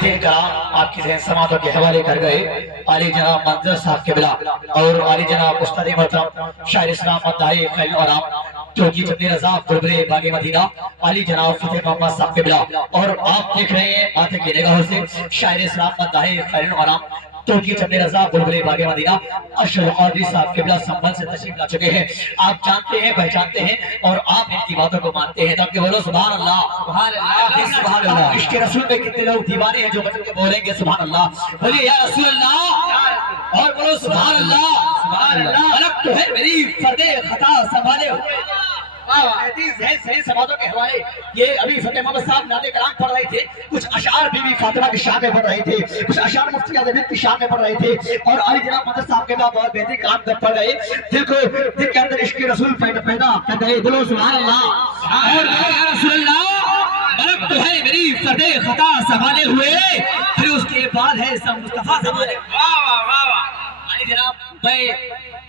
तीन कलाम आपकी ज़हन समातों के हवाले कर गए। आली जनाब मंजर साहब के बिला और आली जनाब उस्ताद मोहतरम शायर इस्लाम मद्दाई खैल और जो कि चंदी रजा बुलबुले बागे मदीना आली जनाब फतेह मोहम्मद साहब के बिला। और आप देख रहे हैं माथे की निगाहों से शायर इस्लाम मद्दाई खैल और तो की चंदे रजा बुलबुले बागे मदीना अशरफ कादरी साहब के बिला संबल से तशरीफ ला चुके हैं। आप जानते हैं, पहचानते हैं और आप इनकी बातों को मानते हैं। तब के बोलो सुभान अल्लाह, सुभान अल्लाह, सुभान अल्लाह। इश्क़ रसूल में कितने लोग दीवाने हैं जो बचन के बोलेंगे सुभान अल्लाह, बोलिए या रसूल अल्लाह और बोलो सुभान अल्लाह, सुभान अल्लाह। अलग तो है मेरी फर्दे खता संभाले समाजों के हवाले। ये अभी फतेह मोहम्मद साहब नाते कलाम पढ़ रहे थे, कुछ अशार बीबी फातिमा की शान में पढ़ रहे थे, कुछ अशार मुफ्ती आज़म की शान में पढ़ रहे थे और अली जनाब मंजर साहब के बाद बहुत बेहतरीन कलाम कर पढ़ रहे। दिल के अंदर इश्क़ रसूल पैदा कर गए। बोलो सुभान अल्लाह और या रसूल अल्लाह। मलक तो है मेरी फर्दे खता संभाले हुए, फिर उसके बाद है सब मुस्तफा संभाले। वाह वाह वाह वाह। अली जनाब मैं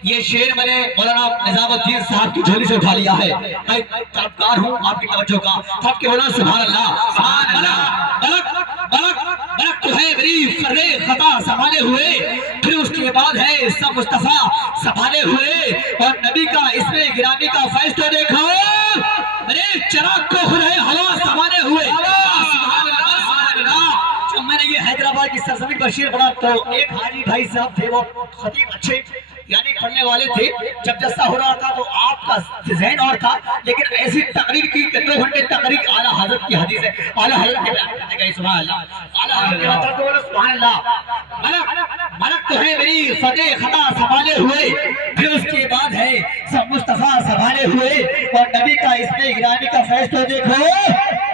ये शेर मैंने मौलाना निजामुद्दीन साहब की झोली से उठा लिया है। मैं तलबगार हूँ आपकी तवज्जो का। सब के बोला सुभान अल्लाह, सुभान अल्लाह। मलक तो है मेरी फर्दे खता संभाले हुए, फिर उसके बाद है सब मुस्तफा संभाले हुए। और नबी का इसमें गिरामी का फैज़ तो देखो, मेरे चिराग को खुद है हवा संभाले हुए। जब मैंने ये हैदराबाद की सरजमीन पर शेर पढ़ा तो एक हाजी भाई साहब थे, वो खतीब अच्छे यानी पढ़ने वाले थे। जब जस्सा हो रहा था तो आपका ज़हन और था, लेकिन ऐसी तकरीर की 2 घंटे तकरीर आला हज़रत की हदीस है, आला हज़रत के बयान करने गए। सुभान अल्लाह, आला हज़रत के मतलब तो बोलो सुभान अल्लाह। मलक तो है मेरी फतेह खता संभाले हुए, फिर उसके बाद है सब मुस्तफा संभाले हुए। और नबी का इसमें गिरामी का फैज़ तो देखो,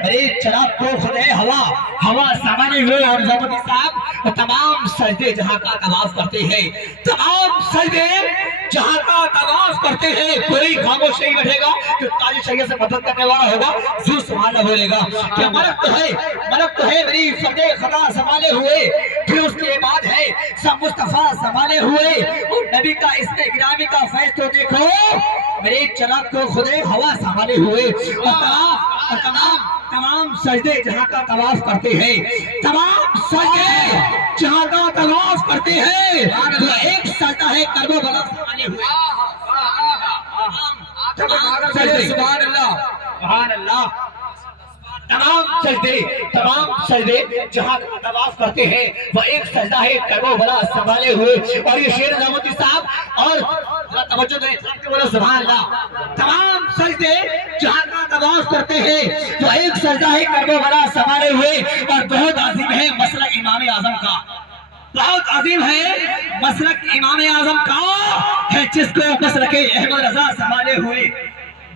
मेरे चिराग को खुद है हवा संभाले हुए। और निजामुद्दीन साहब तमाम सजदे जहां का तवाफ करते हैं, तमाम सजदे जहां का तवाफ करते हैं, कोई खामोश नहीं बैठेगा जो ताज शरीयत से मदद करने वाला होगा जो सुभान बोलेगा। क्या मलक तो है मेरी फर्दे खता संभाले हुए, फिर उसके बाद है सब मुस्तफा संभाले हुए। और नबी का इसमें गिरामी का फैज़ तो देखो, मेरे चिराग को खुदे हवा संभाले हुए। और तमाम सजदे जहां का तवाफ करते हैं, तमाम सजदे जहां का तवाफ करते हैं, तो एक सजदा है कर्बला संभाले हुए। सुभान अल्लाह, सुभान अल्लाह। तमाम सजदे जहां का तवाफ करते हैं, वो एक सजदा है कर्बला संभाले हुए। और ये शेर निजामुद्दीन साहब और तवज्जो दें, बोलो सुभान अल्लाह। तमाम सजदे जहां का तवाफ करते हैं, वो एक सजदा है कर्बला संभाले हुए। और बहुत अजीम है मसलक इमाम आज़म का, बहुत अजीम है मसलक इमाम आज़म का है, जिसको मसलक अहमद रजा संभाले हुए।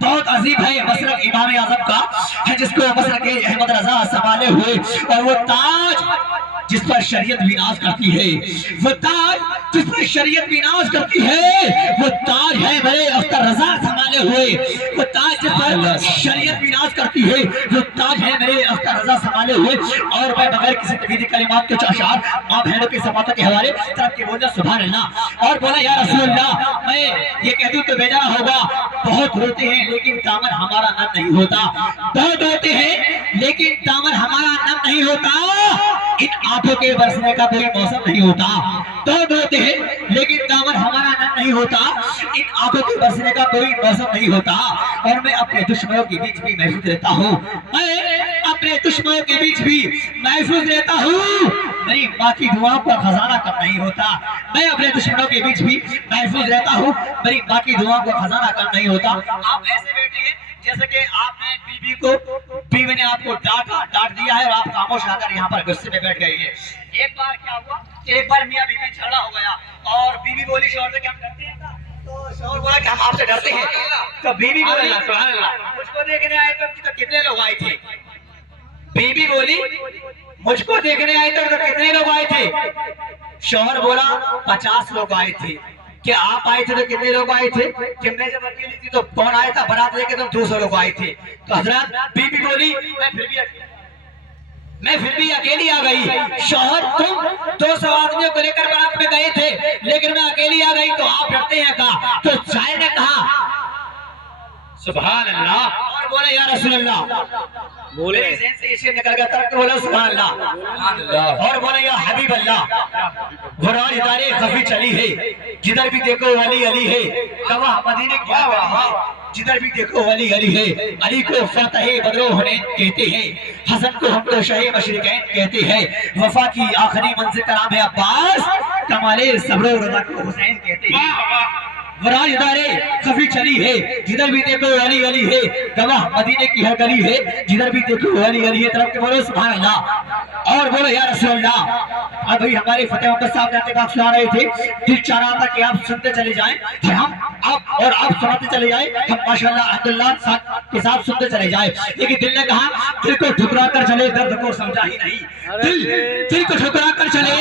बहुत अजीब है मसलक इमाम आज़म का है, जिसको मसलक अहमद रजा संभाले हुए। और वो ताज जिस पर शरीयत विनाश करती है, वो ताज जिस पर शरीयत विनाश करती है, वो ताज है मेरे अख्तर रजा संभाले हुए। वो ताज जिस पर शरीयत विनाश करती है, वो ताज है मेरे अख्तर रजा संभाले हुए। और मैं बगैर किसी तकदीरी कलिमात के अशार माँ बहनों की समातों के हवाले तरफ के बोलना सुभान अल्लाह। और बोला या रसूल अल्लाह, मैं ये कह दूं तो बेजारा होगा, बहुत रोते हैं लेकिन दामन हमारा नम नहीं होता। बहुत रोते हैं लेकिन दामन हमारा नम नहीं होता। इन आंखों के बरसने का कोई मौसम नहीं होता। बहुत रोते हैं लेकिन दामन हमारा नम नहीं होता। इन आंखों के बरसने का कोई मौसम नहीं होता। और मैं अपने दुश्मनों के बीच भी महफूज रहता हूँ, मैं अपने दुश्मनों के बीच भी महफूज रहता हूँ। मेरी माँ की दुआओं का खजाना कम नहीं होता। मैं अपने दुश्मनों के बीच भी महफूज रहता हूँ, मेरी माँ की दुआओं का खजाना कम नहीं होता। आप ऐसे बैठे हैं जैसे कि आपने बीवी ने आपको डांट दिया है और आप खामोश आकर यहाँ पर गुस्से में बैठ गए हैं। एक बार क्या हुआ, एक बार मियाँ बीवी झगड़ा हो गया और बीवी बोली शौहर से कि हम डरते हैं ना, तो शौहर बोला कि हम आपसे डरते हैं। तो बीवी बोली मुझको देखने आए तो कितने लोग आए थे। बीवी बोली मुझको देखने आए तो कितने लोग आए थे। शौहर बोला 50 लोग आए थे। क्या आप आए थे तो कितने लोग आए थे। कि मैं जब अकेली थी तो कौन आया था, बारात लेके तो 200 लोग आए थे। तो हजरत बीबी बोली मैं फिर भी अकेली आ गई। शौहर तुम 200 आदमियों को लेकर बारात में गए थे लेकिन मैं अकेली आ गई, तो आप डरते हैं कहा। तो शायर ने कहा सुभान अल्लाह और बोले या रसूल अल्लाह بولے ذہن سے اسے نکل گیا ترک بولا سبحان اللہ اور بولا یا حبیب اللہ غراج دارے خفی چلی ہے جدھر بھی دیکھو ولی علی ہے گواہ مدینے کیا ہے جدھر بھی دیکھو ولی علی ہے علی کو فاتح بدر و حنین کہتے ہیں حسن کو ہم کو شہ مشرقین کہتے ہیں وفا کی آخری منزل کا نام ہے عباس کمال صبر و رضا کو حسین کہتے ہیں وراج دارے خفی چلی ہے جدھر بھی دیکھو علی علی ہے گواہ مدینے کی ہر گلی ہے جدھر بھی دیکھو علی علی ہے طرف کے بولو سبحان اللہ اور بولو یا رسول اللہ اب بھئی ہمارے فتح محمد صاحب جاتے باق سنا رہے تھے دل چاہ رہا تھا کہ آپ سنتے چلے جائیں اور ہم آپ سناتے چلے جائیں ہم ماشاءاللہ عبداللہ کے ساتھ سنتے چلے جائیں لیکن دل نے کہا دل کو ٹھکرا کر چلے درد کو سمجھا ہی نہیں دل کو ٹھکرا کر چلے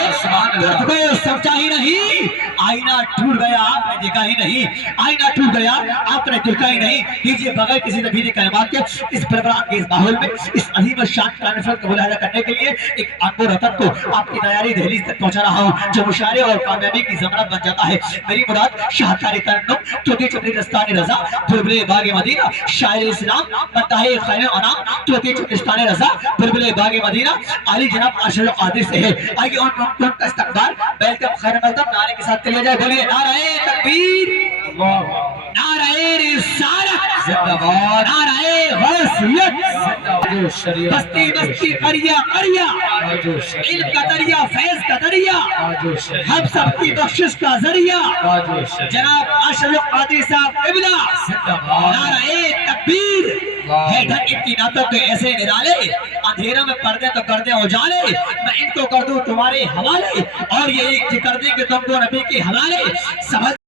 درد کو سمجھا ہی نہیں آئینہ ٹوٹ گیا آپ نے دیکھا ہی نہیں آئینہ ٹوٹ گیا آپ نے دیکھا ہی نہیں کیجئے بغیر کسی نبی نے کلمات کے اس بربران کے اس ماحول میں اس عظیم شان کانفرنس کو ملاحظہ کرنے کے لیے ایک انور رتن کو آپ کی تیاری دہلیز تک پہنچا رہا ہوں جو مشاعرے اور کامیابی کی ضمانت بن جاتا ہے میری مراد شاہکاری ترنم توتی چپری دستان رضا بلبل باغ مدینہ شاعر اسلام مداح خیر انام توتی چپرستان رضا بلبل باغ مدینہ علی جناب ارشد قادر سے ہے آئیے ان کا استقبال ویلکم خیر مقدم نعرے کے ساتھ کیا جائے بولیے نعرہ تکبیر نعرہ رسالت زندہ باد نعرہ غوثیت بستی بستی قریہ قریہ علم کا دریا فیض کا دریا ہم سب کی بخشش کا ذریعہ جناب اشرف قادری صاحب قبلہ نعرہ تکبیر ہے ڈھک ان کی نعتوں کے ایسے نرالے اندھیروں میں پردے تو کر دیں اجالے میں ان کو کر دوں تمہارے حوالے اور یہ کر دیں کہ تم کو نبی کے حوالے سمجھ